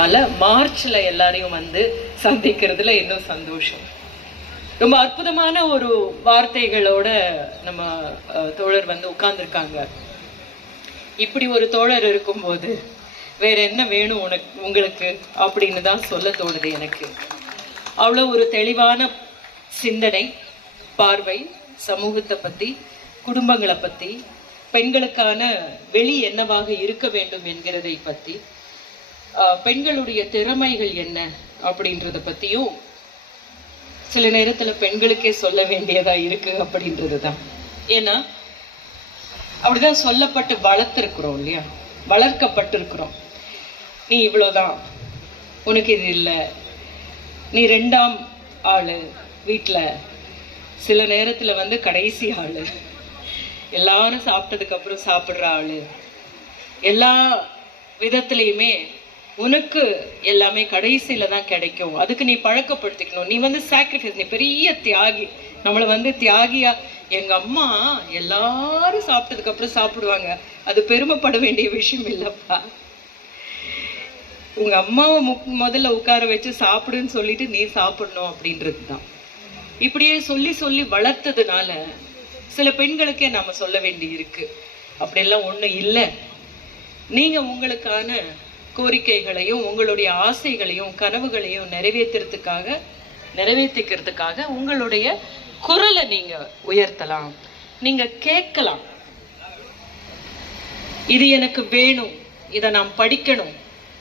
இருக்கிறதுனால மார்ச்ல எல்லாரையும் வந்து சந்திக்கிறதுல இன்னும் சந்தோஷம். ரொம்ப அற்புதமான ஒரு வார்த்தைகளோட நம்ம தோழர் வந்து உட்கார்ந்துருக்காங்க. இப்படி ஒரு தோழர் இருக்கும்போது வேற என்ன வேணும் உங்களுக்கு அப்படின்னு தான் சொல்ல தோணுது எனக்கு. அவ்வளோ ஒரு தெளிவான சிந்தனை, பார்வை, சமூகத்தை பத்தி, குடும்பங்களை பத்தி, பெண்களுக்கான வெளி என்னவாக இருக்க வேண்டும் என்கிறதை பத்தி, பெண்களுடைய திறமைகள் என்ன அப்படின்றத பத்தியும் சில நேரத்துல பெண்களுக்கே சொல்ல வேண்டியதா இருக்கு அப்படின்றது தான். ஏன்னா அப்படிதான் சொல்லப்பட்டு வளர்த்திருக்கிறோம் இல்லையா, வளர்க்கப்பட்டிருக்கிறோம். நீ இவ்வளவுதான், உனக்கு இது இல்லை, நீ 2ஆம் ஆளு வீட்டுல, சில நேரத்துல வந்து கடைசி ஆளு, எல்லாரும் சாப்பிட்டதுக்கு அப்புறம் சாப்பிடுற ஆளு, எல்லா விதத்திலையுமே உனக்கு எல்லாமே கடைசியில தான் கிடைக்கும், அதுக்கு நீ பழக்கப்படுத்திக்கணும், நீ வந்து சாக்ரிஃபைஸ், நீ பெரிய தியாகி, நம்மளை வந்து தியாகியா. எங்க அம்மா எல்லாரும் சாப்பிட்டதுக்கு அப்புறம் சாப்பிடுவாங்க, அது பெருமைப்பட வேண்டிய விஷயம் இல்லப்பா. உங்க அம்மாவை முதல்ல உட்கார வச்சு சாப்பிடுன்னு சொல்லிட்டு நீ சாப்பிடணும் அப்படின்றது தான். இப்படியே சொல்லி சொல்லி வளர்த்ததுனால சில பெண்களுக்கே நாம சொல்ல வேண்டி இருக்கு, அப்படியெல்லாம் ஒண்ணும் இல்லை. நீங்க உங்களுக்கான கோரிக்கைகளையும் உங்களுடைய ஆசைகளையும் கனவுகளையும் நிறைவேற்றிக்கிறதுக்காக உங்களுடைய குரலை நீங்க உயர்த்தலாம், நீங்க கேட்கலாம். இது எனக்கு வேணும், இதை நான் படிக்கணும்,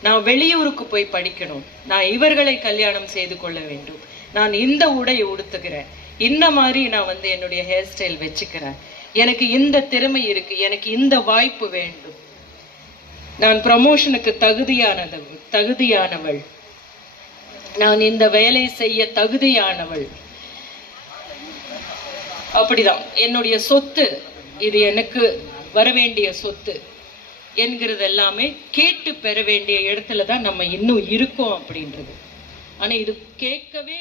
நான் வெளியூருக்கு போய் படிக்கணும், நான் இவர்களை கல்யாணம் செய்து கொள்ள வேண்டும், நான் இந்த உடை உடுத்துக்கிறேன், இந்த மாதிரி நான் வந்து என்னுடைய ஹேர் ஸ்டைல் வச்சுக்கிறேன், எனக்கு இந்த திறமை இருக்கு, எனக்கு இந்த வாய்ப்பு வேண்டும், நான் ப்ரமோஷனுக்கு தகுதியானவள், நான் இந்த வேலை செய்ய தகுதியானவள், அப்படிதான் என்னுடைய சொத்து, இது எனக்கு வர வேண்டிய சொத்து என்கிறது எல்லாமே கேட்டு பெற வேண்டிய இடத்துல தான் நம்ம இன்னும் இருக்கோம் அப்படின்றது. ஆனா இது கேட்கவே